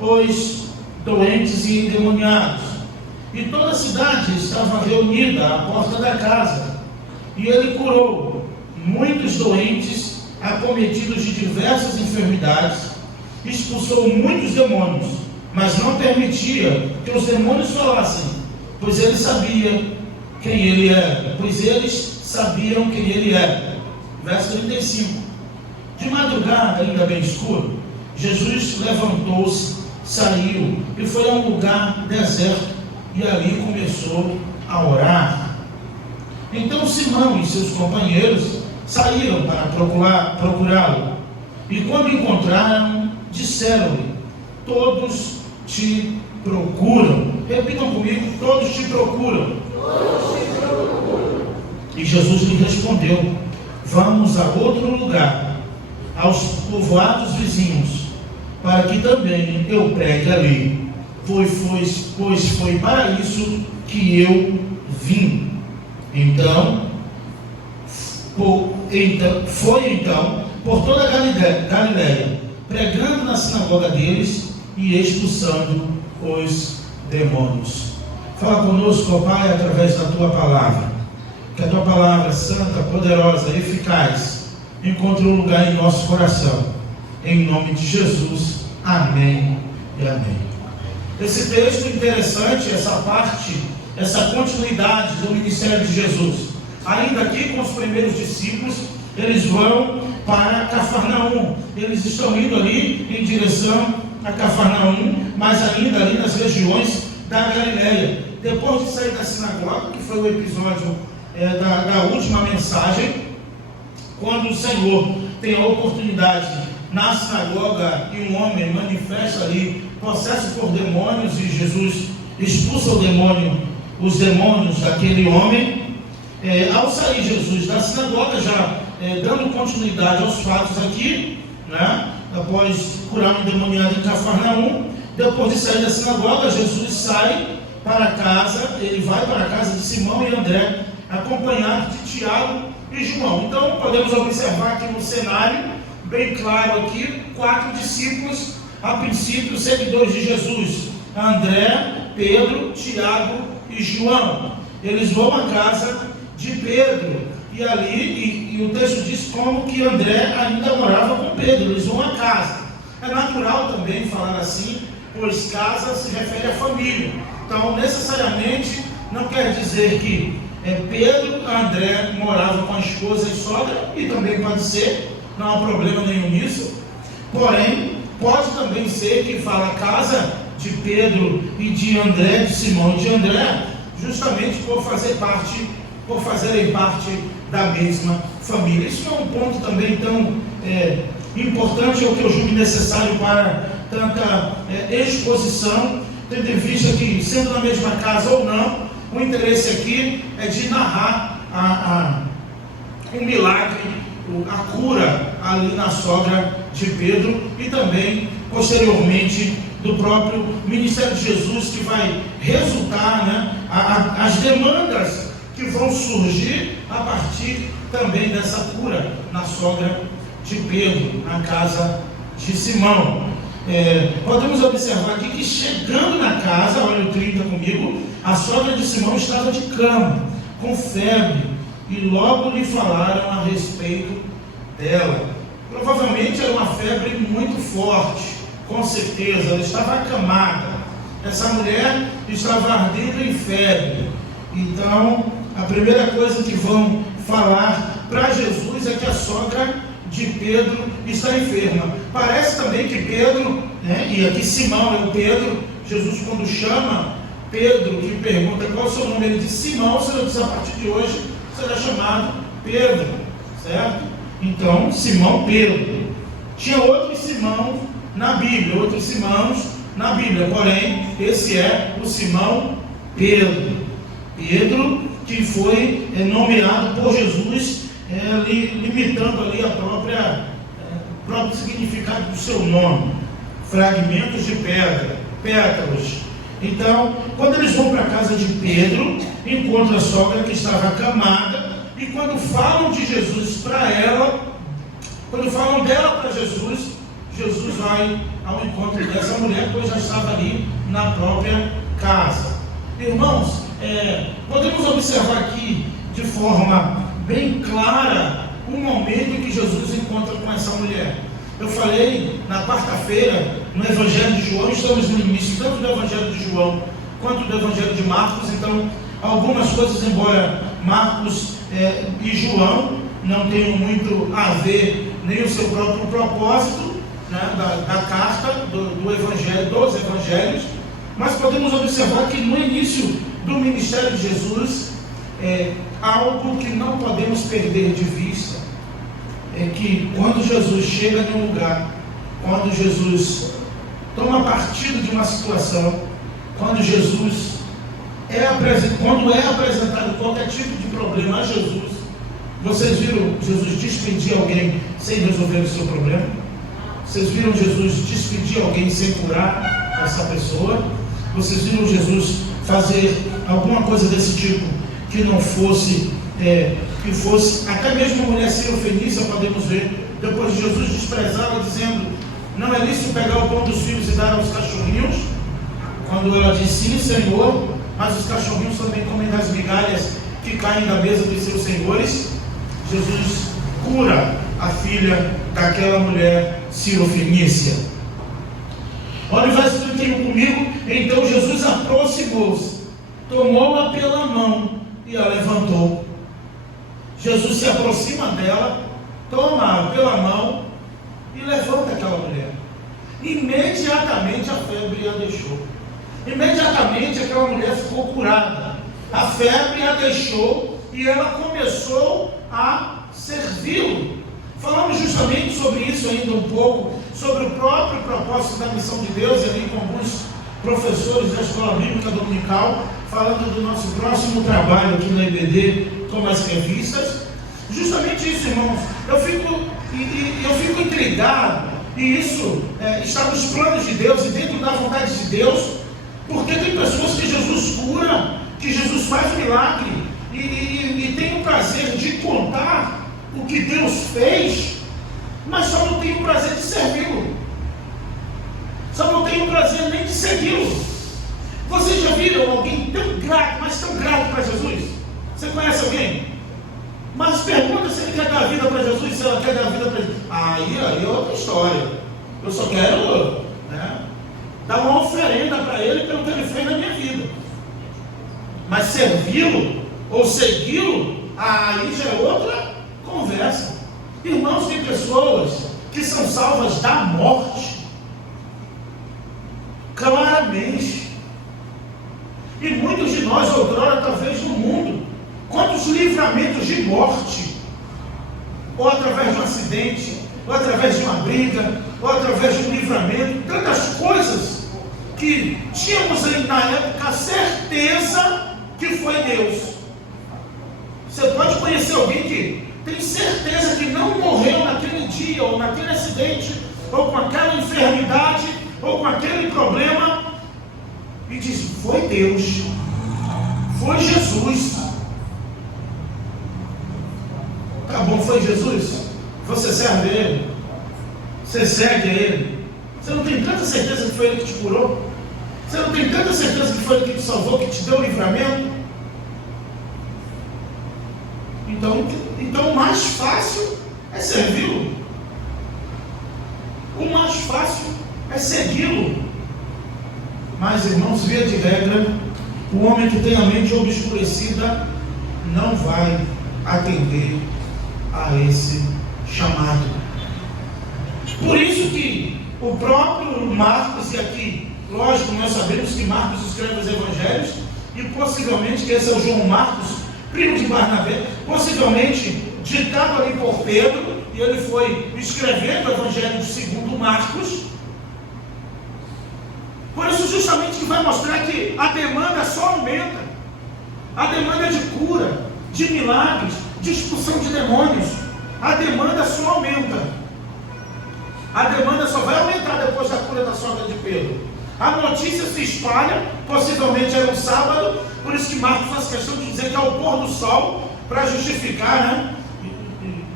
os doentes e endemoniados. E toda a cidade estava reunida à porta da casa. E ele curou muitos doentes, acometidos de diversas enfermidades, expulsou muitos demônios, mas não permitia que os demônios falassem, pois ele sabia quem ele era, pois eles sabiam quem ele era. Verso 35. De madrugada, ainda bem escuro, Jesus levantou-se, saiu e foi a um lugar deserto, e ali começou a orar. Então Simão e seus companheiros saíram para procurá-lo, e quando encontraram, disseram-lhe: todos te procuram. Repitam comigo: todos te procuram. E Jesus lhe respondeu: vamos a outro lugar, aos povoados vizinhos, para que também eu pregue ali, pois foi para isso que eu vim. Foi por toda a Galiléia, pregando na sinagoga deles e expulsando os demônios. Fala conosco, ó Pai, através da Tua palavra. Que a Tua palavra santa, poderosa, eficaz, encontre um lugar em nosso coração. Em nome de Jesus. Amém e amém. Esse texto interessante, essa parte, essa continuidade do ministério de Jesus. Ainda aqui com os primeiros discípulos, eles vão para Cafarnaum. Eles estão indo ali em direção a Cafarnaum, mas ainda ali nas regiões da Galiléia. Depois de sair da sinagoga, que foi o episódio da última mensagem, quando o Senhor tem a oportunidade na sinagoga e um homem manifesta ali possesso por demônios, e Jesus expulsa os demônios daquele homem. Ao sair Jesus da sinagoga, já dando continuidade aos fatos aqui, né? Após curar um endemoniado em Cafarnaum, depois de sair da sinagoga, Jesus sai para casa, ele vai para a casa de Simão e André, acompanhado de Tiago e João. Então podemos observar aqui no cenário, bem claro aqui, 4 discípulos, a princípio seguidores de Jesus: André, Pedro, Tiago e João. Eles vão à casa de Pedro, e ali, e o texto diz como que André ainda morava com Pedro. Eles vão à casa. É natural também falar assim, pois casa se refere à família. Então, necessariamente, não quer dizer que Pedro, André morava com a esposa e sogra, e também pode ser, não há problema nenhum nisso. Porém, pode também ser que fala casa de Pedro e de André, de Simão e de André, justamente por fazerem parte da mesma família. Isso é um ponto também tão importante, ou que eu julgo necessário para tanta exposição, tendo em vista que, sendo na mesma casa ou não, o interesse aqui é de narrar o milagre, a cura ali na sogra de Pedro, e também posteriormente do próprio ministério de Jesus, que vai resultar, né, as demandas que vão surgir a partir também dessa cura na sogra de Pedro, na casa de Simão. Podemos observar aqui que, chegando na casa, olha o 30 comigo, a sogra de Simão estava de cama, com febre, e logo lhe falaram a respeito dela. Provavelmente era uma febre muito forte, com certeza, ela estava acamada. Essa mulher estava ardendo em febre. Então, a primeira coisa que vão falar para Jesus é que a sogra de Pedro está enferma. Parece também que Pedro, e aqui Simão é o Pedro, Jesus quando chama Pedro, que pergunta qual é o seu nome, ele diz Simão, se eu diz a partir de hoje será chamado Pedro, certo? Então, Simão Pedro. Tinha outro Simão na Bíblia, outros Simãos na Bíblia, porém, esse é o Simão Pedro. Pedro, que foi nomeado por Jesus, limitando ali o próprio significado do seu nome: fragmentos de pedra, pétalas. Então, quando eles vão para a casa de Pedro, encontram a sogra que estava acamada, e quando falam de Jesus para ela, quando falam dela para Jesus, Jesus vai ao encontro dessa mulher, pois já estava ali na própria casa. Irmãos, podemos observar aqui de forma bem clara o momento em que Jesus encontra com essa mulher. Eu falei na quarta-feira no Evangelho de João, estamos no início tanto do Evangelho de João quanto do Evangelho de Marcos, então algumas coisas, embora Marcos e João não tenham muito a ver, nem o seu próprio propósito, né, da carta, do Evangelho, dos Evangelhos, mas podemos observar que no início do ministério de Jesus, algo que não podemos perder de vista, é que quando Jesus chega em um lugar, quando Jesus toma partido de uma situação, quando Jesus quando é apresentado qualquer tipo de problema a Jesus, vocês viram Jesus despedir alguém sem resolver o seu problema? Vocês viram Jesus despedir alguém sem curar essa pessoa? Vocês viram Jesus fazer alguma coisa desse tipo que não fosse, que fosse, até mesmo a mulher sirofenícia, podemos ver, depois de Jesus desprezá-la, dizendo, não é lícito pegar o pão dos filhos e dar aos cachorrinhos? Quando ela diz, sim, Senhor, mas os cachorrinhos também comem das migalhas que caem da mesa dos seus senhores. Jesus cura a filha daquela mulher sirofenícia. Olha o verso 31 comigo. Então Jesus aproximou-se, tomou-a pela mão e a levantou. Jesus se aproxima dela, toma-a pela mão e levanta aquela mulher. Imediatamente a febre a deixou. Imediatamente aquela mulher ficou curada. A febre a deixou e ela começou a servi-lo. Falamos justamente sobre isso ainda um pouco, sobre o próprio propósito da missão de Deus, ali com alguns professores da Escola Bíblica Dominical, falando do nosso próximo trabalho aqui na IBD com as revistas. Justamente isso, irmãos. Eu fico intrigado, e isso está nos planos de Deus e dentro da vontade de Deus, porque tem pessoas que Jesus cura, que Jesus faz milagre, e tem o prazer de contar o que Deus fez, mas só não tem o prazer de servi-lo, só não tem o prazer nem de segui-lo. Vocês já viram alguém tão grato, mas tão grato para Jesus? Você conhece alguém? Mas pergunta se ele quer dar a vida para Jesus, se ela quer dar a vida para Jesus. Aí é outra história. Eu só quero dar uma oferenda para ele pelo que ele fez na minha vida. Mas servi-lo ou segui-lo, aí já é outra conversa. Irmãos, tem pessoas que são salvas da morte, claramente. E muitos de nós, outrora, talvez no mundo, quantos livramentos de morte, ou através de um acidente, ou através de uma briga, ou através de um livramento, tantas coisas que tínhamos aí na época a certeza que foi Deus. Você pode conhecer alguém que tem certeza que não morreu naquele dia, ou naquele acidente, ou com aquela enfermidade, ou com aquele problema, e diz, foi Deus, foi Jesus. Tá bom, foi Jesus? Você serve a Ele? Você segue a Ele? Você não tem tanta certeza que foi Ele que te curou? Você não tem tanta certeza que foi Ele que te salvou, que te deu o livramento? Então o mais fácil é servi-lo. O mais fácil é segui-lo. Mas, irmãos, via de regra, o homem que tem a mente obscurecida não vai atender a esse chamado. Por isso que o próprio Marcos, e aqui, lógico, nós sabemos que Marcos escreve os evangelhos, e possivelmente que esse é o João Marcos, primo de Barnabé, possivelmente ditado ali por Pedro, e ele foi escrevendo o evangelho segundo Marcos. Por isso justamente que vai mostrar que a demanda só aumenta. A demanda de cura, de milagres, de expulsão de demônios. A demanda só aumenta. A demanda só vai aumentar depois da cura da sogra de Pedro. A notícia se espalha, possivelmente era um sábado, por isso que Marcos faz questão de dizer que é o pôr do sol, para justificar, né?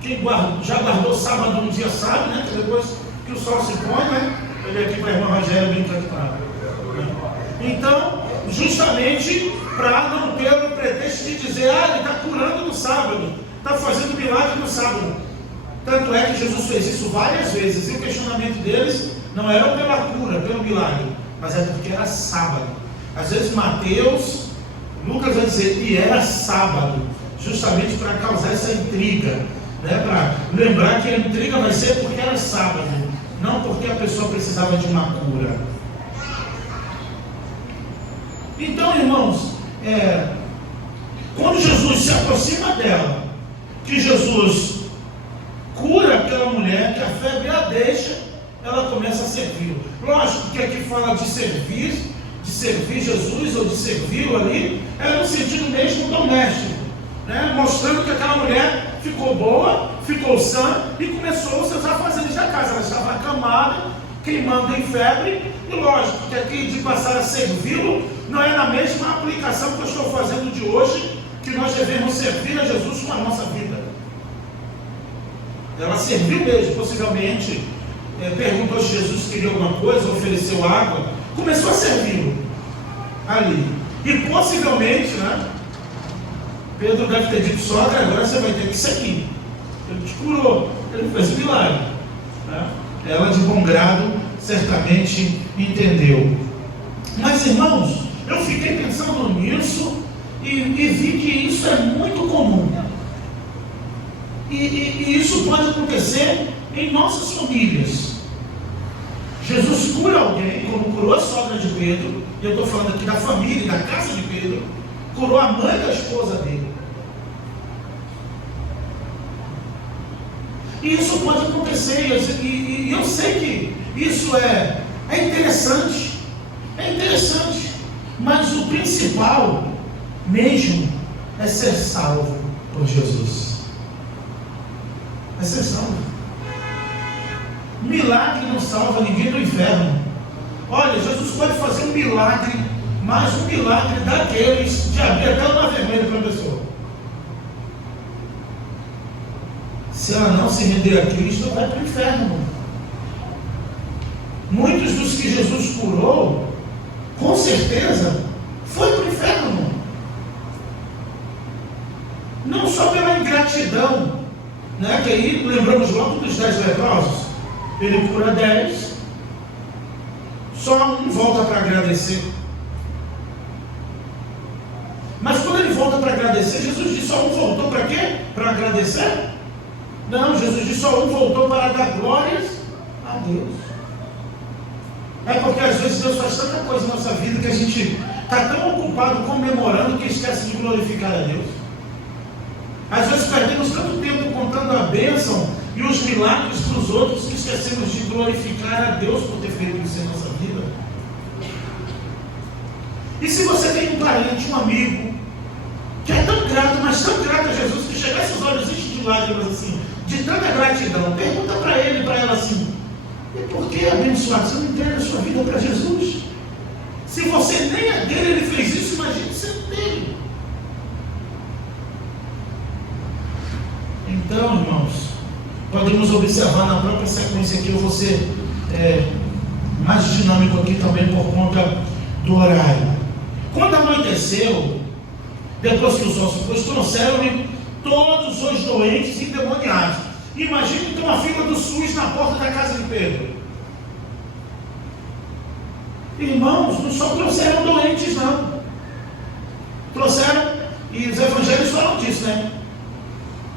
Quem já guardou sábado um dia sabe, né? Que depois que o sol se põe, né? Ele aqui para a irmã Rogéria brincando com ela. Então, justamente para não ter o pretexto de dizer, ele está curando no sábado, está fazendo milagre no sábado. Tanto é que Jesus fez isso várias vezes, e o questionamento deles não era pela cura, pelo milagre, mas é porque era sábado. Às vezes Lucas vai dizer, e era sábado, justamente para causar essa intriga, né? Para lembrar que a intriga vai ser porque era sábado, não porque a pessoa precisava de uma cura. Então, irmãos, quando Jesus se aproxima dela, que Jesus cura aquela mulher, que a febre a deixa, ela começa a servir. Lógico que aqui fala de servir Jesus, ou de servi-lo ali, é no sentido mesmo doméstico, né? Mostrando que aquela mulher ficou boa, ficou sã e começou os seus afazeres da casa. Ela estava acamada, queimando em febre, e lógico que aqui de passar a servi-lo não é na mesma aplicação que eu estou fazendo de hoje, que nós devemos servir a Jesus com a nossa vida. Ela serviu mesmo, possivelmente perguntou se Jesus queria alguma coisa, ofereceu água, começou a servi-lo ali, e possivelmente, né, Pedro deve ter dito, sogra, agora você vai ter que seguir, ele te curou, ele fez um milagre, né? Ela de bom grado certamente entendeu. Mas irmãos, eu fiquei pensando nisso e vi que isso é muito comum, e isso pode acontecer em nossas famílias. Jesus cura alguém, como curou a sogra de Pedro, e eu estou falando aqui da família, da casa de Pedro, curou a mãe da esposa dele. E isso pode acontecer, e eu sei que isso é interessante, mas o principal mesmo é ser salvo por Jesus. É ser salvo. Milagre não salva ninguém do inferno. Olha, Jesus pode fazer um milagre, mas um milagre daqueles de abrir até o mar vermelho para a pessoa. Se ela não se render a Cristo, vai para o inferno. Muitos dos que Jesus curou, com certeza, foi para o inferno. Não só pela ingratidão, né? Que aí lembramos logo dos 10 leprosos. Ele cura 10, só um volta para agradecer. Mas quando ele volta para agradecer, Jesus disse: só um voltou para quê? Para agradecer? Não, Jesus disse: só um voltou para dar glórias a Deus. É porque às vezes Deus faz tanta coisa na nossa vida que a gente está tão ocupado comemorando que esquece de glorificar a Deus. Às vezes perdemos tanto tempo contando a bênção e os milagres para os outros que esquecemos de glorificar a Deus por ter feito isso em nossa vida. E se você tem um parente, um amigo, que é tão grato, mas tão grato a Jesus, que chegasse os olhos enchem de lágrimas assim, de tanta gratidão, pergunta para ele, para ela assim: e por que abençoado? Você não entrega a sua vida para Jesus? Se você nem é dele, ele fez isso, imagine sendo dele. Então, irmãos, podemos observar na própria sequência que eu vou ser mais dinâmico aqui também por conta do horário. Quando anoiteceu, depois que os hóspedes trouxeram-lhe todos os doentes e endemoniados. Imagine então a fila do SUS na porta da casa de Pedro. Irmãos, não só trouxeram doentes, não. Trouxeram, e os evangelhos falam disso, né?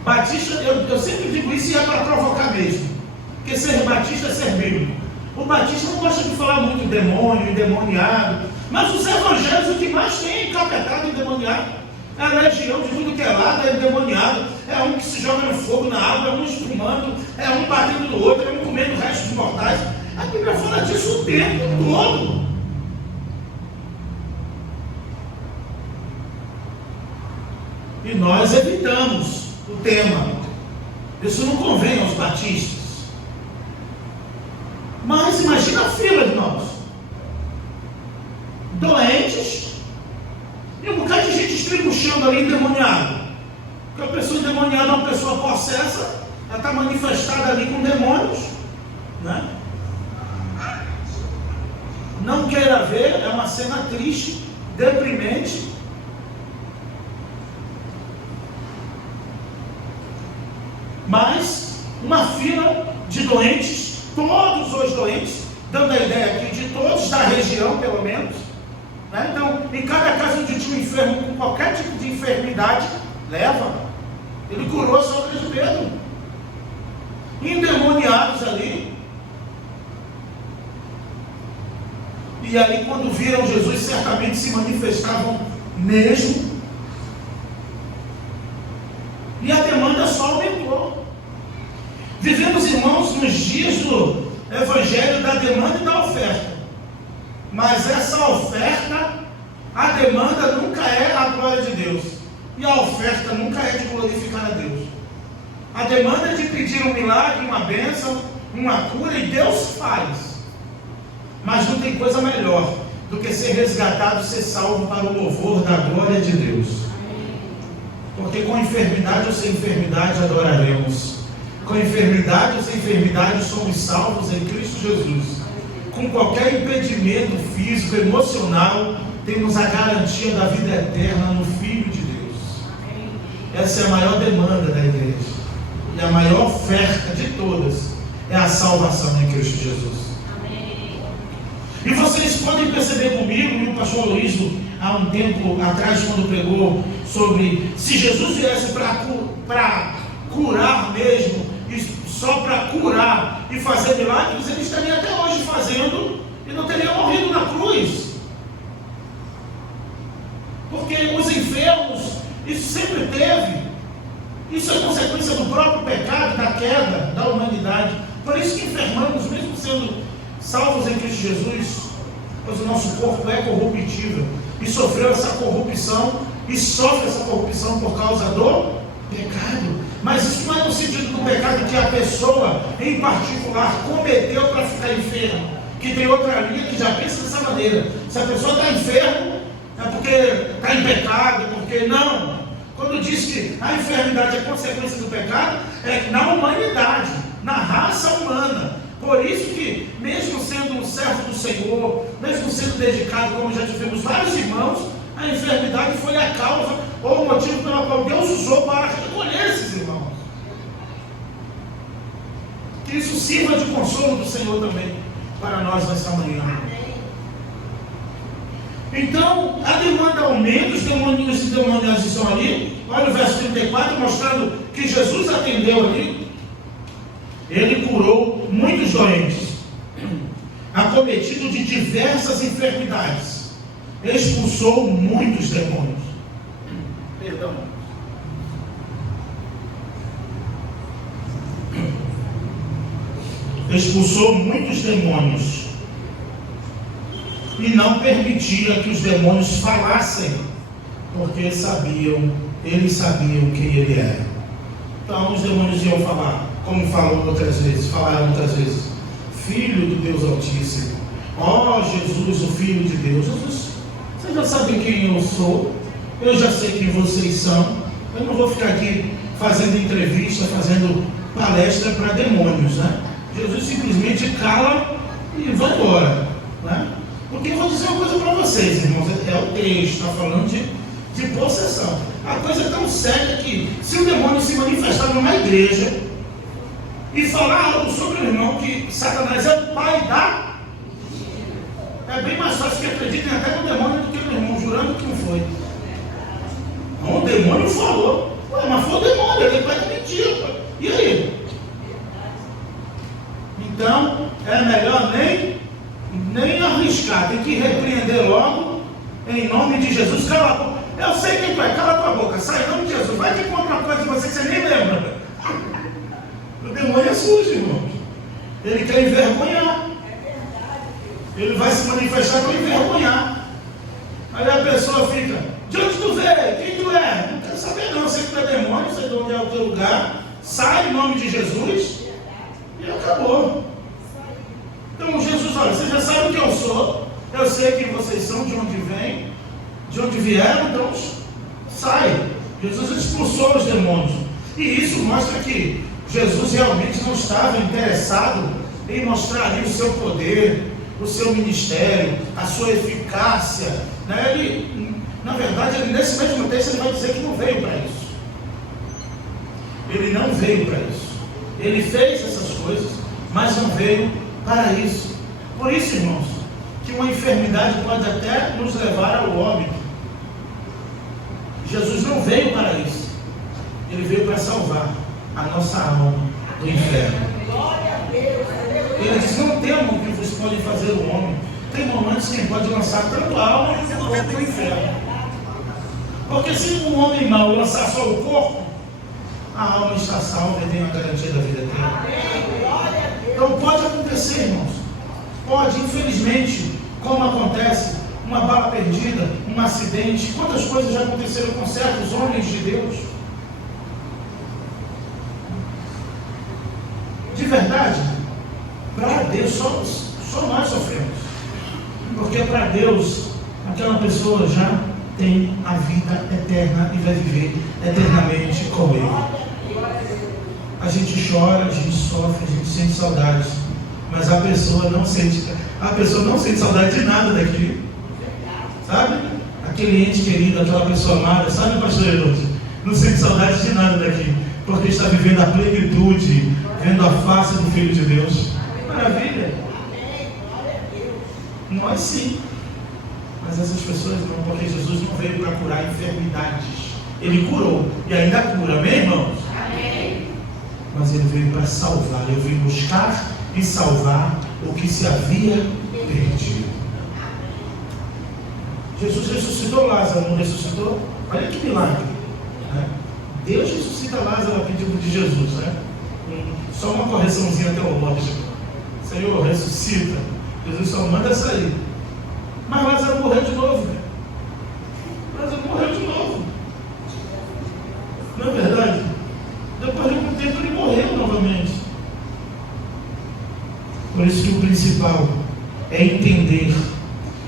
Batista, eu sempre digo isso, e é para provocar mesmo, porque ser batista é ser bíblico. O batista não gosta de falar muito demônio, endemoniado, mas os evangelhos o que mais tem é encapetado, endemoniado. É a legião de tudo que é lado, é endemoniado. É um que se joga no fogo, na água, é um espumando, é um batendo no outro, é um comendo restos mortais. A Bíblia fala disso o tempo todo. E nós evitamos o tema. Isso não convém aos batistas. Mas imagina a fila, irmãos. Doentes e um bocado de gente estribuchando ali, endemoniado. Porque a pessoa endemoniada é uma pessoa possessa, ela está manifestada ali com demônios, né? não queira ver, é uma cena triste, deprimente. Mas uma fila de doentes, todos os doentes, dando a ideia aqui de todos da região, pelo menos, né? Então, em cada casa onde tinha um enfermo com qualquer tipo de enfermidade, leva. Ele curou a sogra de Pedro. Endemoniados ali. E aí, quando viram Jesus, certamente se manifestavam mesmo. E a demanda só aumentou. Vivemos, irmãos, nos dias do Evangelho da demanda e da oferta. Mas essa oferta, a demanda nunca é a glória de Deus. E a oferta nunca é de glorificar a Deus. A demanda é de pedir um milagre, uma bênção, uma cura, e Deus faz. Mas não tem coisa melhor do que ser resgatado, ser salvo para o louvor da glória de Deus. Porque com enfermidade ou sem enfermidade adoraremos. Com enfermidade ou sem enfermidade somos salvos em Cristo Jesus. Com qualquer impedimento físico, emocional, temos a garantia da vida eterna no Filho de Deus. Essa é a maior demanda da igreja. E a maior oferta de todas é a salvação em Cristo Jesus. E vocês podem perceber comigo, e o pastor Luiz, há um tempo atrás, quando pregou sobre se Jesus viesse para curar mesmo, e só para curar e fazer milagres, ele estaria até hoje fazendo e não teria morrido na cruz. Porque os enfermos, isso sempre teve. Isso é consequência do próprio pecado, da queda da humanidade. Por isso que enfermamos, mesmo sendo salvos em Cristo Jesus, pois o nosso corpo é corruptível e sofreu essa corrupção e sofre essa corrupção por causa do pecado. Mas isso não é no sentido do pecado que a pessoa em particular cometeu para ficar enfermo, que tem outra linha que já pensa dessa maneira. Se a pessoa está enferma é porque está em pecado, porque não. Quando diz que a enfermidade é consequência do pecado, é na humanidade, na raça humana. Por isso que, mesmo sendo um servo do Senhor, mesmo sendo dedicado, como já tivemos vários irmãos, a enfermidade foi a causa ou o motivo pelo qual Deus usou para recolher esses irmãos. Que isso sirva de consolo do Senhor também para nós nessa manhã. Então, a demanda aumenta, os demônios estão ali. Olha o verso 34, mostrando que Jesus atendeu ali. Ele curou muitos doentes, acometido de diversas enfermidades, expulsou muitos demônios. Perdão. Expulsou muitos demônios e não permitia que os demônios falassem, porque eles sabiam quem ele era. Então os demônios iam falar, como falaram outras vezes, Filho do Deus Altíssimo, ó Jesus, o Filho de Deus. Jesus, vocês já sabem quem eu sou, eu já sei quem vocês são, eu não vou ficar aqui fazendo entrevista, fazendo palestra para demônios, né? Jesus simplesmente cala e vai embora, né? Porque eu vou dizer uma coisa para vocês, irmãos, é o texto, está falando de possessão. A coisa é tão séria que, se o demônio se manifestar numa igreja e falar algo sobre o irmão, que Satanás é o pai da... É bem mais fácil que acreditem até no demônio do que no irmão, jurando que não foi. Não, o demônio falou. Ué, mas foi o demônio, ele vai mentir. E aí? Então, é melhor nem arriscar, tem que repreender logo, em nome de Jesus. Cala a boca. Eu sei quem tu é, cala a tua boca, sai em nome de Jesus. Vai que conta uma coisa de você que você nem lembra. O demônio é sujo, irmãos. Ele quer envergonhar. Ele vai se manifestar para envergonhar. Aí a pessoa fica, de onde tu veio? Quem tu é? Não quero saber não, sei que tu é demônio, sei de onde é o teu lugar. Sai em nome de Jesus e acabou. Então Jesus, olha, vocês já sabem quem eu sou, eu sei quem vocês são, de onde vêm, de onde vieram, então sai. Jesus expulsou os demônios. E isso mostra que Jesus realmente não estava interessado em mostrar ali o seu poder, o seu ministério, a sua eficácia, né? Na verdade, nesse mesmo texto ele vai dizer que não veio para isso. Ele não veio para isso. Ele fez essas coisas, mas não veio para isso. Por isso, irmãos, que uma enfermidade pode até nos levar ao óbito. Jesus não veio para isso. Ele veio para salvar a nossa alma do inferno. Ele diz: não temam o que vos podem fazer o homem. Tem momentos que ele pode lançar tanto a alma quanto o corpo no inferno. Porque se um homem mau lançar só o corpo, a alma está salva e tem a garantia da vida eterna. Então pode acontecer, irmãos. Pode, infelizmente, como acontece, uma bala perdida, um acidente. Quantas coisas já aconteceram com certos homens de Deus? De verdade, para Deus só nós sofremos. Porque para Deus, aquela pessoa já tem a vida eterna e vai viver eternamente com Ele. A gente chora, a gente sofre, a gente sente saudade, mas a pessoa não sente saudade de nada daqui, sabe? Aquele ente querido, aquela pessoa amada, sabe, pastor Eduardo? Não sente saudade de nada daqui, porque está vivendo a plenitude, vendo a face do Filho de Deus. Maravilha! Nós sim, mas essas pessoas não, porque Jesus não veio para curar enfermidades. Ele curou e ainda cura, amém, irmãos? Amém. Mas ele veio para salvar. Eu vim buscar e salvar o que se havia perdido. Jesus ressuscitou Lázaro, não ressuscitou? Olha que milagre, né? Deus ressuscita Lázaro a pedido de Jesus, né? Só uma correçãozinha teológica. Senhor, ressuscita. Jesus só manda sair. Mas Lázaro morreu de novo. Lázaro morreu de novo. Não é verdade? Depois de algum tempo ele morreu novamente. Por isso que o principal é entender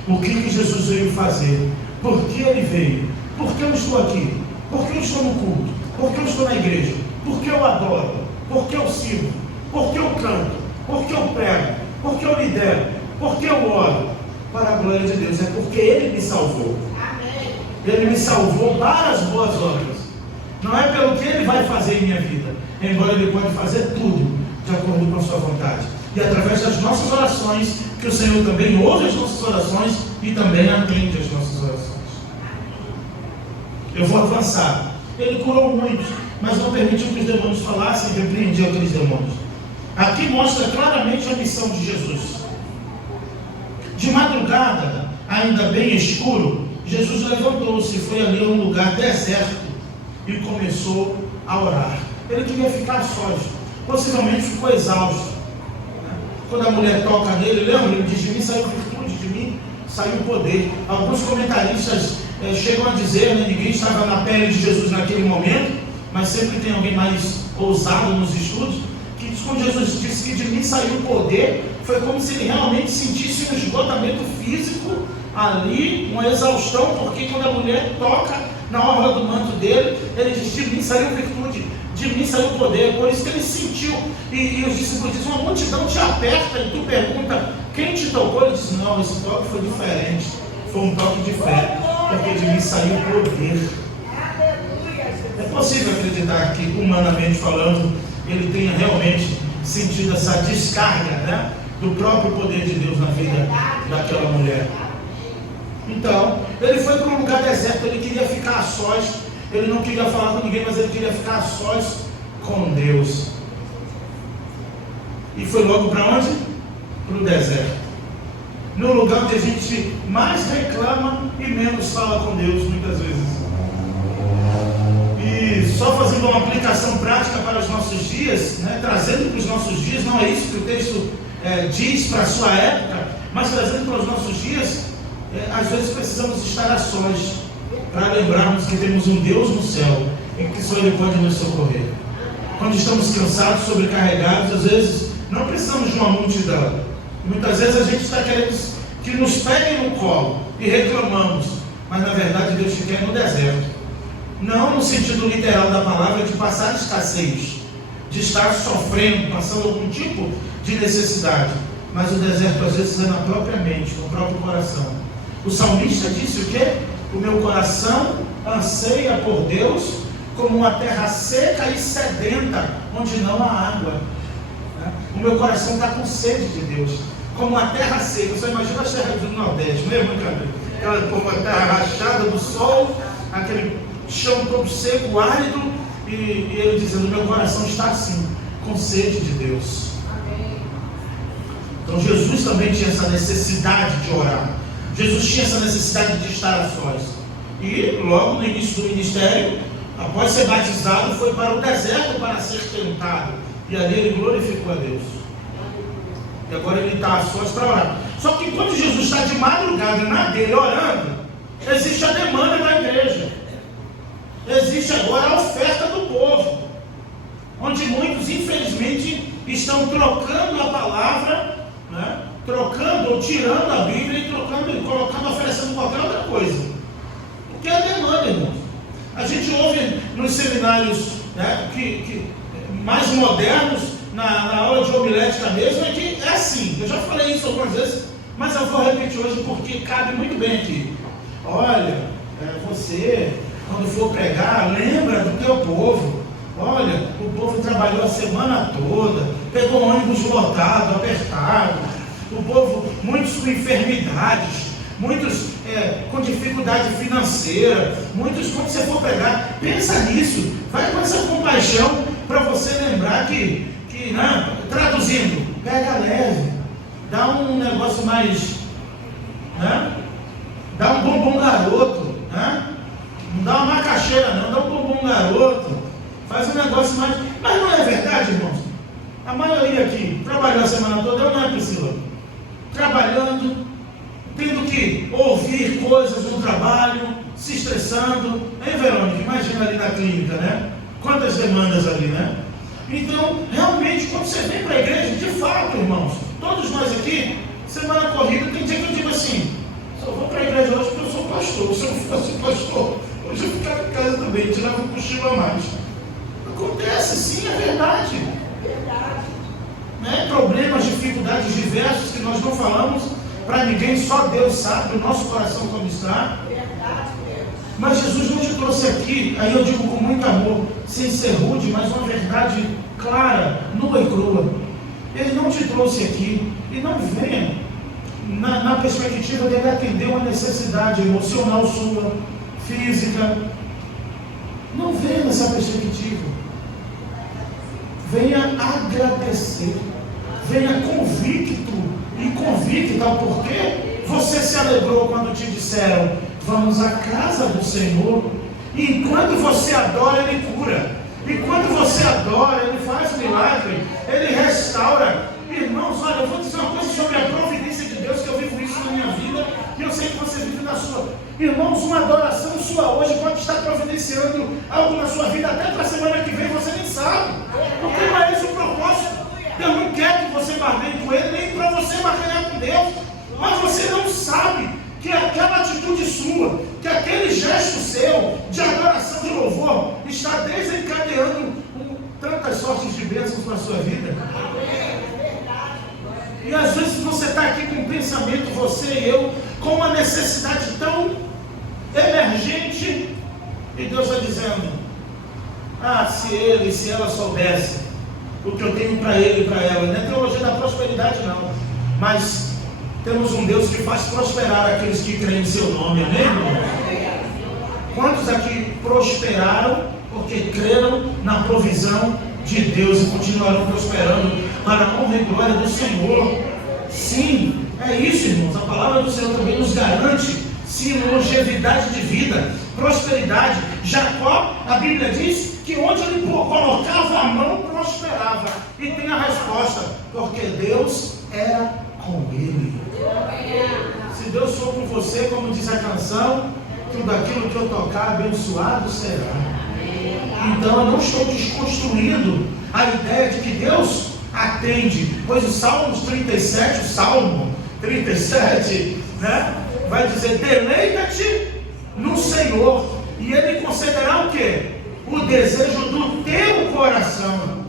o que Jesus veio fazer. Por que ele veio? Por que eu estou aqui? Por que eu estou no culto? Por que eu estou na igreja? Por que eu adoro? Por que eu sirvo? Por que eu canto? Por que eu prego? Por que eu lidero? Por que eu oro? Para a glória de Deus. É porque Ele me salvou. Amém. Ele me salvou para as boas obras. Não é pelo que Ele vai fazer em minha vida, embora Ele pode fazer tudo de acordo com a sua vontade. E através das nossas orações, que o Senhor também ouve as nossas orações e também atende as nossas orações. Eu vou avançar. Ele curou muitos, mas não permitiu que os demônios falassem e repreendiam aqueles demônios. Aqui mostra claramente a missão de Jesus. De madrugada, ainda bem escuro, Jesus levantou-se e foi ali a um lugar deserto e começou a orar. Ele queria ficar sós, possivelmente ficou exausto. Quando a mulher toca nele, lembra? Ele diz: de mim saiu virtude, de mim saiu poder. Alguns comentaristas chegam a dizer, né, ninguém estava na pele de Jesus naquele momento, mas sempre tem alguém mais ousado nos estudos, que quando Jesus disse que de mim saiu poder, foi como se ele realmente sentisse um esgotamento físico ali, uma exaustão, porque quando a mulher toca na orla do manto dele, ele diz: de mim saiu virtude, de mim saiu poder. Por isso que ele sentiu, e os discípulos dizem: uma multidão te aperta e tu pergunta, quem te tocou? Ele diz: não, esse toque foi diferente, foi um toque de fé, porque de mim saiu poder. É possível acreditar que, humanamente falando, ele tenha realmente sentido essa descarga, né, do próprio poder de Deus na vida daquela mulher. Então, ele foi para um lugar deserto, ele queria ficar a sós, ele não queria falar com ninguém, mas ele queria ficar a sós com Deus. E foi logo para onde? Para o deserto. No lugar onde a gente mais reclama e menos fala com Deus, muitas vezes. E só fazendo uma aplicação prática para os nossos dias, né, trazendo para os nossos dias, não é isso que o texto diz para a sua época, mas trazendo para os nossos dias, às vezes precisamos estar a sós, para lembrarmos que temos um Deus no céu e que só Ele pode nos socorrer. Quando estamos cansados, sobrecarregados, às vezes não precisamos de uma multidão. Muitas vezes a gente está querendo que nos peguem no colo e reclamamos, mas na verdade Deus te quer no deserto. Não no sentido literal da palavra de passar escassez, de estar sofrendo, passando algum tipo de necessidade, mas o deserto às vezes é na própria mente, no próprio coração. O salmista disse o quê? O meu coração anseia por Deus como uma terra seca e sedenta, onde não há água. O meu coração está com sede de Deus, como uma terra seca. Você imagina as terras do Nordeste, não é, brincadeira? Aquela terra rachada do sol, aquele chão todo seco, árido, e ele dizendo, meu coração está assim, com sede de Deus. Então Jesus também tinha essa necessidade de orar. Jesus tinha essa necessidade de estar a sós. E logo no início do ministério, após ser batizado, foi para o deserto para ser tentado. E ali ele glorificou a Deus. E agora ele está a sós para orar. Só que quando Jesus está de madrugada na dele orando, existe a demanda da igreja. Existe agora a oferta do povo. Onde muitos, infelizmente, estão trocando a palavra, né? Trocando ou tirando a Bíblia e trocando e colocando, oferecendo qualquer outra coisa. Porque é a demanda, irmãos. A gente ouve nos seminários, né, mais modernos, na aula de homilética mesmo, é que é assim. Eu já falei isso algumas vezes, mas eu vou repetir hoje porque cabe muito bem aqui. Olha, você, quando for pregar, lembra do teu povo. Olha, o povo trabalhou a semana toda, pegou ônibus lotado, apertado. O povo, muitos com enfermidades, muitos com dificuldade financeira, muitos, quando você for pregar, pensa nisso, vai com essa compaixão para você lembrar que né, traduzindo, pega leve, dá um negócio mais, né, dá um bombom garoto, né, não dá uma macaxeira não, dá um bombom garoto, faz um negócio mais, mas não é verdade, irmãos? A maioria aqui trabalhou a semana toda, eu não é, Priscila? Trabalhando, tendo que ouvir coisas no trabalho, se estressando. Hein, Verônica? Imagina ali na clínica, né? Quantas demandas ali, né? Então, realmente, quando você vem para a igreja, de fato, irmãos, todos nós aqui, semana corrida, tem dia que eu digo assim, só vou para a igreja hoje porque eu sou pastor. Se eu fosse pastor, hoje eu ficava em casa também, tirava um cochilo a mais. Acontece, sim, é verdade. Né? Problemas, dificuldades diversos que nós não falamos para ninguém, só Deus sabe o nosso coração como está. Mas Jesus não te trouxe aqui, aí eu digo com muito amor, sem ser rude, mas uma verdade clara, nua e crua. Ele não te trouxe aqui, e não venha na perspectiva dele atender uma necessidade emocional sua, física. Não venha nessa perspectiva. Venha agradecer, venha convicto e convicta, porque você se alegrou quando te disseram, vamos à casa do Senhor, e enquanto você adora, Ele cura, e quando você adora, Ele faz milagre, Ele restaura. Irmãos, olha, eu vou dizer uma coisa sobre a providência de Deus, que eu vivo isso na minha vida, e eu sei que você vive na sua. Irmãos, uma adoração sua hoje pode estar providenciando algo na sua vida, até para a semana que vem, você nem sabe, porque não é esse o propósito. Eu não quero que você barganhe com Ele, nem para você barganhar com Deus, mas você não sabe que aquela atitude sua, que aquele gesto seu de adoração, de louvor, está desencadeando tantas sortes de bênçãos na sua vida. E às vezes você está aqui com um pensamento, você e eu, com uma necessidade tão emergente, e Deus está dizendo, se ele, se ela soubesse o que eu tenho para ele e para ela. Não é teologia da prosperidade não, mas temos um Deus que faz prosperar aqueles que creem em seu nome, amém, irmão? Quantos aqui prosperaram porque creram na provisão de Deus e continuarão prosperando para a honra e glória do Senhor? Sim, é isso, irmãos. A palavra do Senhor também nos garante, sim, longevidade de vida, prosperidade. Jacó, a Bíblia diz que onde ele colocava a mão, prosperava. E tem a resposta, porque Deus era com ele. Se Deus for com você, como diz a canção, tudo aquilo que eu tocar, abençoado será. Então eu não estou desconstruindo a ideia de que Deus atende, pois o Salmos 37, o Salmo 37, né, vai dizer, deleita-te no Senhor, e Ele concederá o quê? O desejo do teu coração.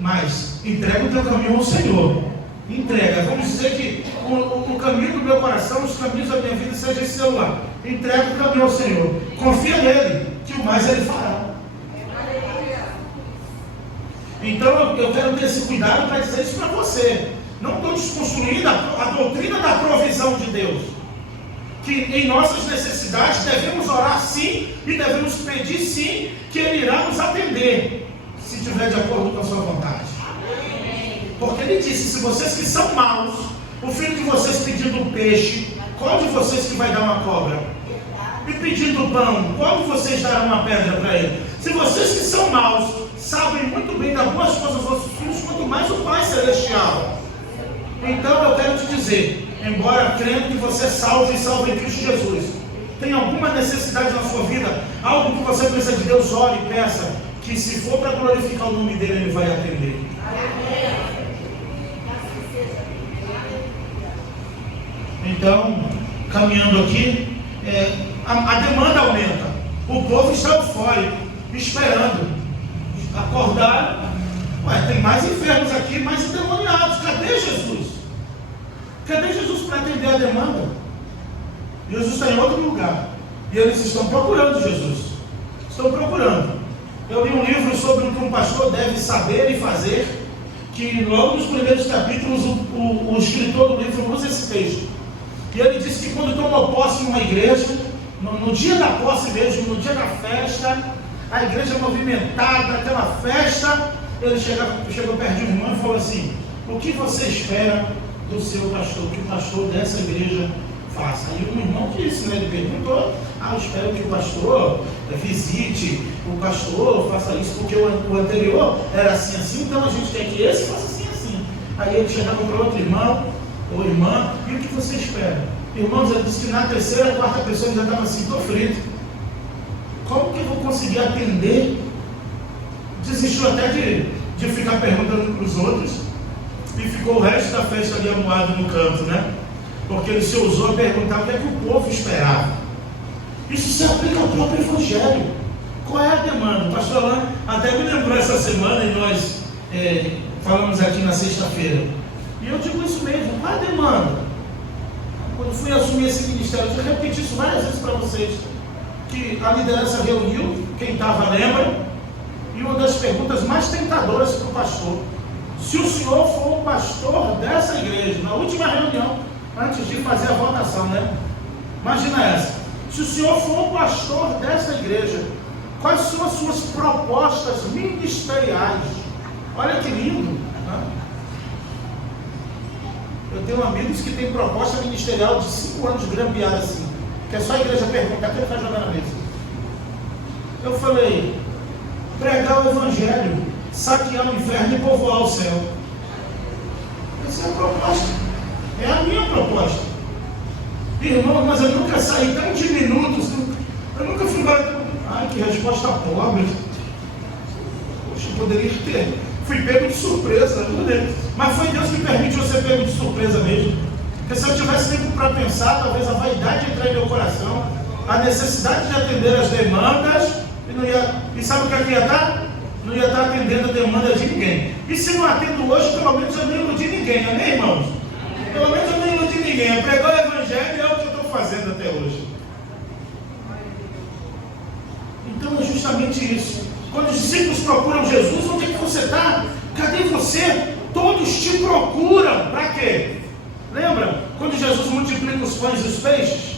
Mas entrega o teu caminho ao Senhor, Entrega. Vamos dizer que o caminho do meu coração, os caminhos da minha vida seja esse celular. Entrega o caminho ao Senhor. Confia nele, que o mais ele fará. Então eu quero ter esse cuidado para dizer isso para você. Não estou desconstruindo a doutrina da provisão de Deus. Que em nossas necessidades devemos orar sim e devemos pedir sim, que Ele irá nos atender, se estiver de acordo com a sua vontade. Porque Ele disse: se vocês que são maus, o filho de vocês pedindo peixe, qual de vocês que vai dar uma cobra? E pedindo pão, qual de vocês dará uma pedra para ele? Se vocês que são maus sabem muito bem dar boas coisas aos vossos filhos, quanto mais o Pai Celestial. Então eu quero te dizer, embora crendo que você é salvo e salvo em Cristo Jesus, tem alguma necessidade na sua vida, algo que você precisa de Deus, ore e peça, que se for para glorificar o nome dele, Ele vai atender. Então, caminhando aqui, a demanda aumenta, o povo está eufórico, esperando. Acordaram, tem mais enfermos aqui, mais endemoniados. Cadê Jesus? Cadê Jesus para atender a demanda? Jesus está em outro lugar. E eles estão procurando Jesus. Estão procurando. Eu li um livro sobre o que um pastor deve saber e fazer, que logo nos primeiros capítulos o escritor do livro usa esse texto. E ele disse que quando tomou posse em uma igreja, no dia da posse mesmo, no dia da festa, a igreja movimentada, aquela festa, ele chegou perto de um irmão e falou assim: o que você espera do seu pastor, que o pastor dessa igreja faça? E o irmão disse, né? Ele perguntou: eu espero que o pastor visite, o pastor faça isso, porque o anterior era assim, então a gente quer que esse faça assim. Aí ele chegava para outro irmão ou irmã: e o que você espera? Irmãos, ele disse que na terceira, quarta pessoa ele já estava assim: estou frito. Como que eu vou conseguir atender? Desistiu até de ficar perguntando para os outros e ficou o resto da festa ali amuado no canto, né? Porque ele se ousou a perguntar o que é que o povo esperava. Isso se aplica ao próprio Evangelho. Qual é a demanda? O pastor Alain até me lembrou essa semana e nós falamos aqui na sexta-feira. E eu digo isso mesmo: qual é a demanda? Quando fui assumir esse ministério, eu repeti isso várias vezes para vocês. Que a liderança reuniu, quem estava lembra, e uma das perguntas mais tentadoras para o pastor: se o senhor for o pastor dessa igreja, na última reunião, antes de fazer a votação, né? Imagina essa: se o senhor for o pastor dessa igreja, quais são as suas propostas ministeriais? Olha que lindo, né? Eu tenho amigos que têm proposta ministerial de 5 anos grampeada assim, que é só a igreja perguntar, que ele vai jogar na mesa. Eu falei: pregar o Evangelho, saquear o inferno e povoar o céu. Essa é a proposta. É a minha proposta. Irmão, mas eu nunca saí tão de minutos. Eu nunca fui embora. Ai, que resposta pobre. Poxa, poderia ter. Fui pego de surpresa. Mas foi Deus que permite você pego de surpresa mesmo. Porque se eu tivesse tempo para pensar, talvez a vaidade entrar em meu coração, a necessidade de atender as demandas, e sabe o que aqui ia estar? Não ia estar atendendo a demanda de ninguém. E se não atendo hoje, pelo menos eu não iludi ninguém, amém, irmãos? Pelo menos eu não iludi ninguém. Pregar o Evangelho é o que eu estou fazendo até hoje. Então é justamente isso. Quando os discípulos procuram Jesus, onde é que você está? Cadê você? Todos te procuram. Para quê? Lembra? Quando Jesus multiplica os pães e os peixes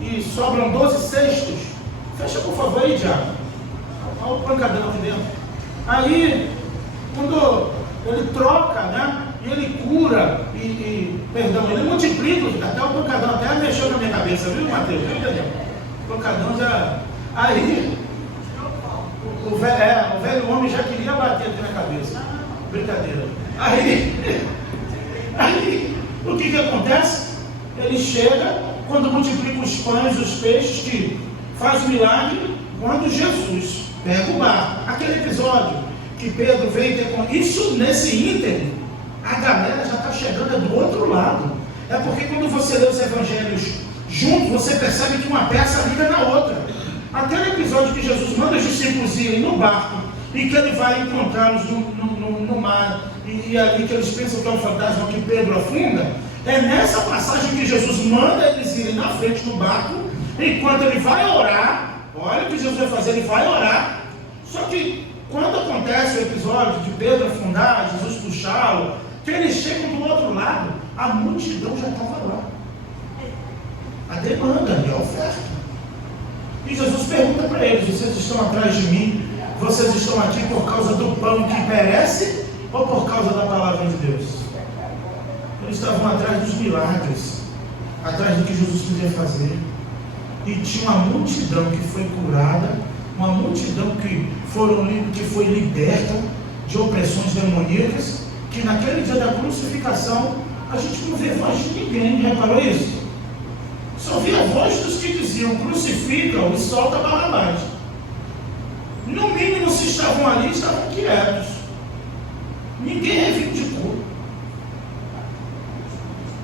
e sobram 12 cestos. Fecha por favor aí, Diabo. Olha o pancadão aqui dentro. Aí, quando ele troca, né? E ele cura, perdão, ele multiplica, até o pancadão até mexeu na minha cabeça, viu, Mateus? O pancadão já. Aí, o velho homem já queria bater aqui na cabeça. Brincadeira. Aí, o que acontece? Ele chega, quando multiplica os pães e os peixes, que faz o milagre, quando Jesus pega o barco. Aquele episódio que Pedro veio ter com isso, nesse ínterim, a galera já está chegando do outro lado. É porque quando você lê os evangelhos juntos, você percebe que uma peça liga na outra. Aquele episódio que Jesus manda os discípulos irem no barco e que ele vai encontrá-los no mar, e ali que eles pensam que é um fantasma que Pedro afunda, é nessa passagem que Jesus manda eles irem na frente do barco, enquanto ele vai orar. Olha o que Jesus vai fazer, ele vai orar. Só que quando acontece o episódio de Pedro afundar, Jesus puxá-lo, que eles chegam do outro lado, a multidão já estava lá. A demanda e a oferta. E Jesus pergunta para eles: vocês estão atrás de mim? Vocês estão aqui por causa do pão que perece ou por causa da palavra de Deus? Eles estavam atrás dos milagres, atrás do que Jesus podia fazer. E tinha uma multidão que foi curada, uma multidão que foi liberta de opressões demoníacas, que naquele dia da crucificação a gente não vê voz de ninguém. Reparou isso? Só via a voz dos que diziam: crucifica-o e solta Barrabás. No mínimo, se estavam ali, estavam quietos. Ninguém reivindicou.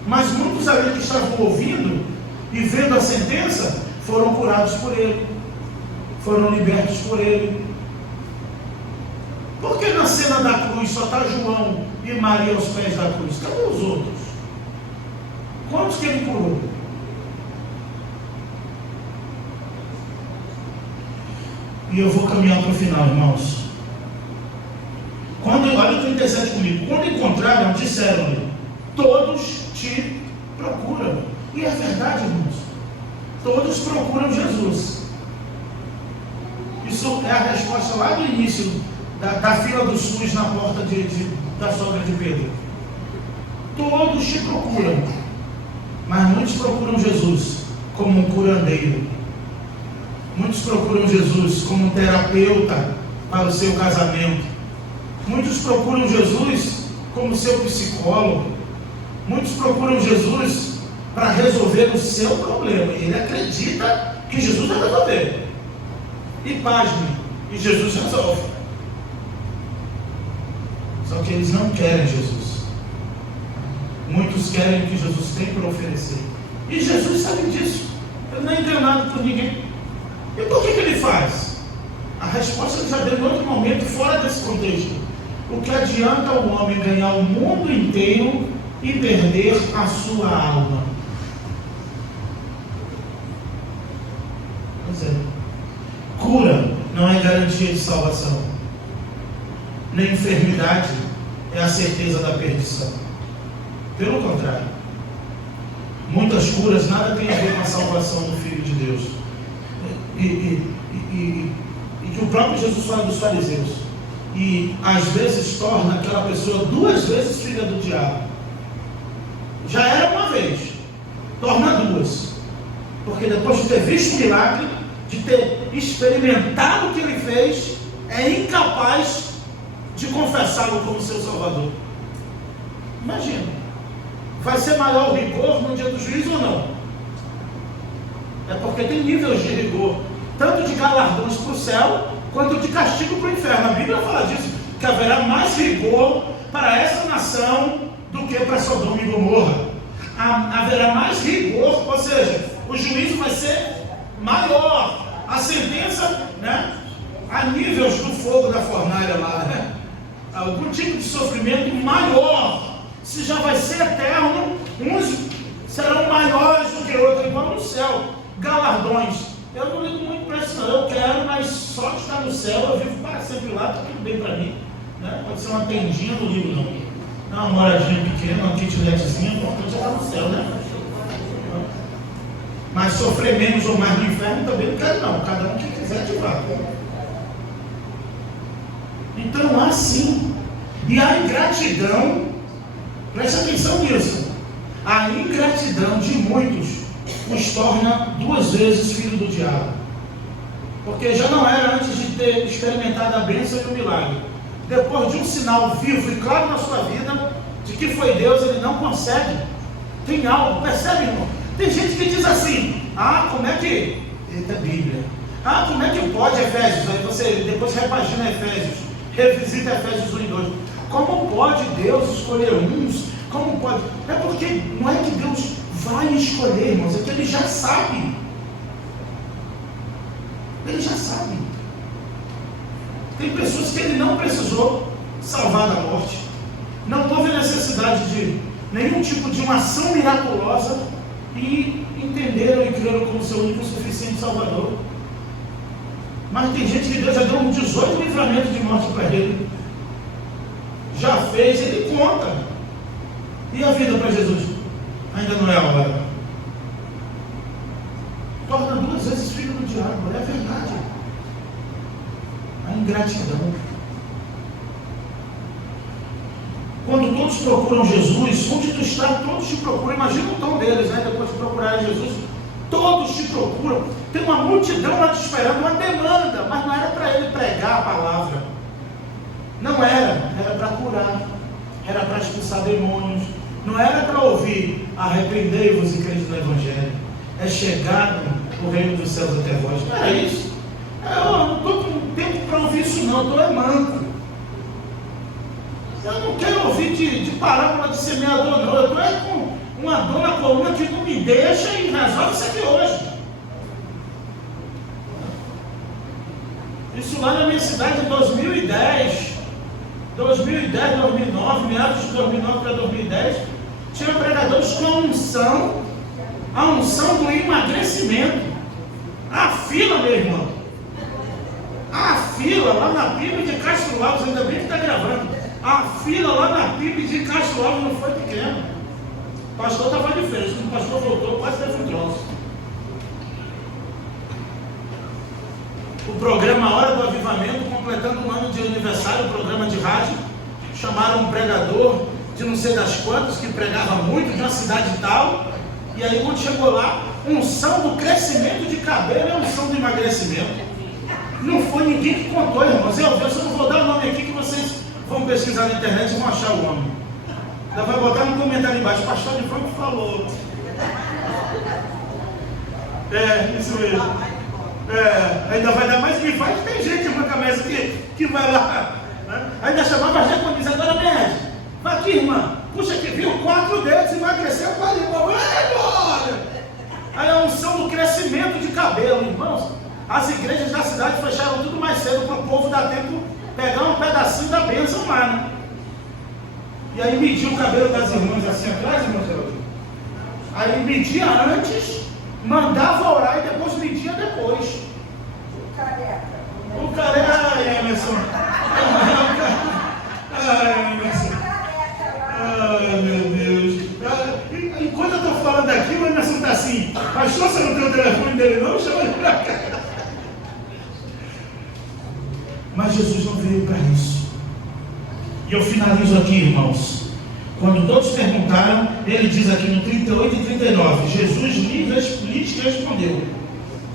Mas muitos ali que estavam ouvindo e vendo a sentença foram curados por ele, foram libertos por ele. Por que na cena da cruz só está João e Maria aos pés da cruz? Cadê os outros? Quantos que ele curou? E eu vou caminhar para o final, irmãos. Olha o 37 comigo. Quando encontraram, disseram-lhe: todos te procuram. E é verdade, irmãos. Todos procuram Jesus. Isso é a resposta lá do início da fila do SUS na porta da sogra de Pedro. Todos te procuram. Mas muitos procuram Jesus como um curandeiro. Muitos procuram Jesus como um terapeuta para o seu casamento. Muitos procuram Jesus como seu psicólogo. Muitos procuram Jesus para resolver o seu problema. E ele acredita que Jesus vai resolver. E pasme, e Jesus resolve. Só que eles não querem Jesus. Muitos querem o que Jesus tem para oferecer. E Jesus sabe disso. Ele não é enganado por ninguém. E por que ele faz? A resposta ele já deu em outro momento, fora desse contexto. O que adianta o homem ganhar o mundo inteiro e perder a sua alma? Pois é. Cura não é garantia de salvação. Nem enfermidade é a certeza da perdição. Pelo contrário. Muitas curas nada tem a ver com a salvação do Filho de Deus. E que o próprio Jesus fala dos fariseus. E às vezes torna aquela pessoa 2 vezes filha do diabo. Já era uma vez, torna 2. Porque depois de ter visto o milagre, de ter experimentado o que ele fez, é incapaz de confessá-lo como seu Salvador. Imagina, vai ser maior o rigor no dia do juízo ou não? É porque tem níveis de rigor, tanto de galardões para o céu, quanto de castigo para o inferno. A Bíblia fala disso, que haverá mais rigor para essa nação do que para Sodoma e Gomorra. Haverá mais rigor, ou seja, o juízo vai ser maior. A sentença, né, a níveis do fogo da fornalha lá, né, algum tipo de sofrimento maior. Se já vai ser eterno, uns serão maiores do que outros, igual no céu. Galardões. Eu não ligo muito para isso, não. Eu quero, mas só de estar no céu, eu vivo para sempre lá, está tudo bem para mim. Né? Pode ser uma tendinha no livro, não. Uma moradinha pequena, uma kitnetzinha, importante é estar no céu, né? Mas sofrer menos ou mais no inferno também não quero, não. Cada um que quiser ativar. Então, assim. E a ingratidão, preste atenção nisso. A ingratidão de muitos os torna 2 vezes filho do diabo. Porque já não era antes de ter experimentado a bênção e o milagre. Depois de um sinal vivo e claro na sua vida, de que foi Deus, ele não consegue. Tem algo, percebe, irmão? Tem gente que diz assim: como é que... Eita, Bíblia. Como é que pode Efésios? Aí você depois repagina Efésios, revisita Efésios 1 e 2. Como pode Deus escolher uns? Como pode? É porque não é que Deus vai escolher, irmãos, é que ele já sabe. Ele já sabe. Tem pessoas que ele não precisou salvar da morte. Não houve necessidade de nenhum tipo de uma ação miraculosa e entenderam e creram como seu único e suficiente Salvador. Mas tem gente que Deus já deu 18 livramentos de morte para ele. Já fez, ele conta. E a vida para Jesus? Ainda não é a hora. Torna 2 vezes filho do diabo, é verdade. A ingratidão. Quando todos procuram Jesus, onde tu está, todos te procuram. Imagina o tom deles, né? Depois de procurarem Jesus, todos te procuram. Tem uma multidão lá te esperando, uma demanda, mas não era para ele pregar a palavra. Não era para curar, era para expulsar demônios, não era para ouvir arrependei-vos e crede no Evangelho. É chegado o reino dos céus até vós. Não era isso. Eu não estou com tempo para ouvir isso não, eu estou manco. Eu não quero ouvir de parábola de semeador não, eu estou com uma dor na coluna que não me deixa e resolve isso aqui hoje. Isso lá na minha cidade em 2010, 2009, meados de 2009 para 2010, tinha pregadores com a unção do emagrecimento. A fila, meu irmão, a fila lá na PIB de Castro Alves, ainda bem que está gravando, a fila lá na PIB de Castro Alves não foi pequena. O pastor estava de férias, quando o pastor voltou, quase teve um troço. O programa Hora do Avivamento, completando um ano de aniversário, o programa de rádio, chamaram um pregador de não sei das quantas, que pregava muito, de uma cidade tal, e aí quando chegou lá, unção do crescimento de cabelo é unção do emagrecimento. Não foi ninguém que contou, irmãos. Eu só não vou dar o nome aqui que vocês vão pesquisar na internet e vão achar o homem. Ainda vai botar no comentário embaixo, o pastor de Franco falou. Isso mesmo. Ainda vai dar mais que vai, tem gente uma cabeça que vai lá, né? Ainda chamava a diaconisa, média, vai aqui, irmã, puxa aqui, viu, 4 dedos, emagreceu, quase igual, olha. Aí a unção do crescimento de cabelo, irmãos. As igrejas da cidade fecharam tudo mais cedo para o povo dar tempo pegar um pedacinho da bênção lá, né? E aí media o cabelo das irmãs assim atrás, irmãos Geraldinho. Aí media antes, mandava orar e depois media depois. O careca. Ai, Emerson. Ai, Emerson. Ai, meu Deus. Enquanto eu estou falando aqui, o Emerson está assim, pastor, você não tem o telefone dele não? Chama ele para cá. Mas Jesus não veio para isso. E eu finalizo aqui, irmãos. Quando todos perguntaram, ele diz aqui no 38 e 39, Jesus lhes respondeu: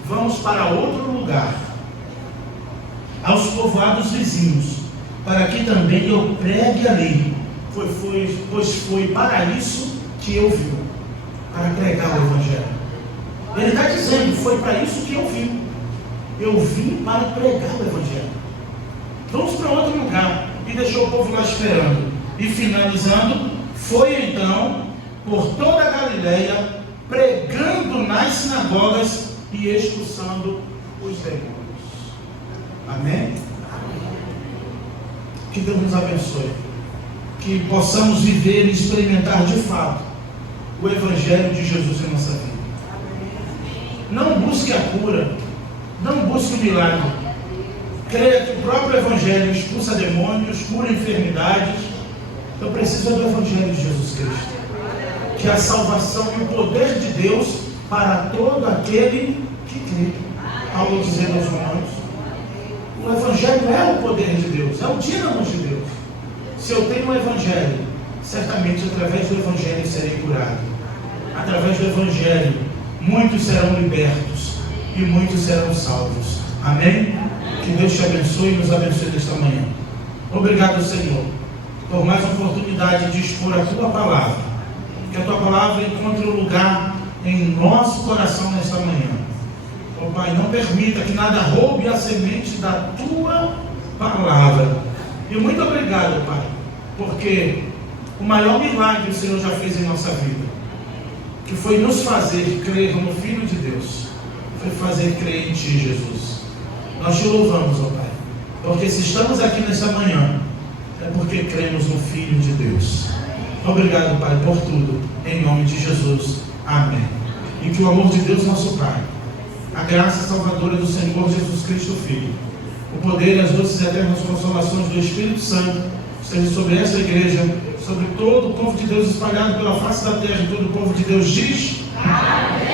vamos para outro lugar, aos povoados vizinhos, para que também eu pregue ali, pois foi para isso que eu vim, para pregar o Evangelho. Ele está dizendo, foi para isso que eu vim. Eu vim para pregar o Evangelho. Vamos para outro lugar. E deixou o povo lá esperando. E finalizando, foi então por toda a Galileia, pregando nas sinagogas e expulsando os demônios. Amém? Que Deus nos abençoe. Que possamos viver e experimentar de fato o Evangelho de Jesus em nossa vida. Não busque a cura, não busque o milagre. Creia que o próprio Evangelho expulsa demônios, cura enfermidades. Eu preciso do Evangelho de Jesus Cristo, que é a salvação e o poder de Deus para todo aquele que crê. Paulo dizendo aos Romanos, o Evangelho é o poder de Deus, é o dínamo de Deus. Se eu tenho o Evangelho, certamente através do Evangelho serei curado. Através do Evangelho, muitos serão libertos e muitos serão salvos. Amém? Que Deus te abençoe e nos abençoe nesta manhã. Obrigado, Senhor, por mais oportunidade de expor a Tua palavra. Que a Tua palavra encontre um lugar em nosso coração nesta manhã. Oh, Pai, não permita que nada roube a semente da Tua palavra. E muito obrigado, Pai, porque o maior milagre o Senhor já fez em nossa vida, que foi nos fazer crer no Filho de Deus, foi fazer crer em Ti, Jesus. Nós Te louvamos, ó Pai, porque se estamos aqui nesta manhã, é porque cremos no Filho de Deus. Obrigado, Pai, por tudo. Em nome de Jesus. Amém. E que o amor de Deus, nosso Pai, a graça salvadora do Senhor Jesus Cristo, Filho, o poder e as doces e eternas consolações do Espírito Santo esteja sobre essa igreja, sobre todo o povo de Deus espalhado pela face da terra, e todo o povo de Deus diz: Amém.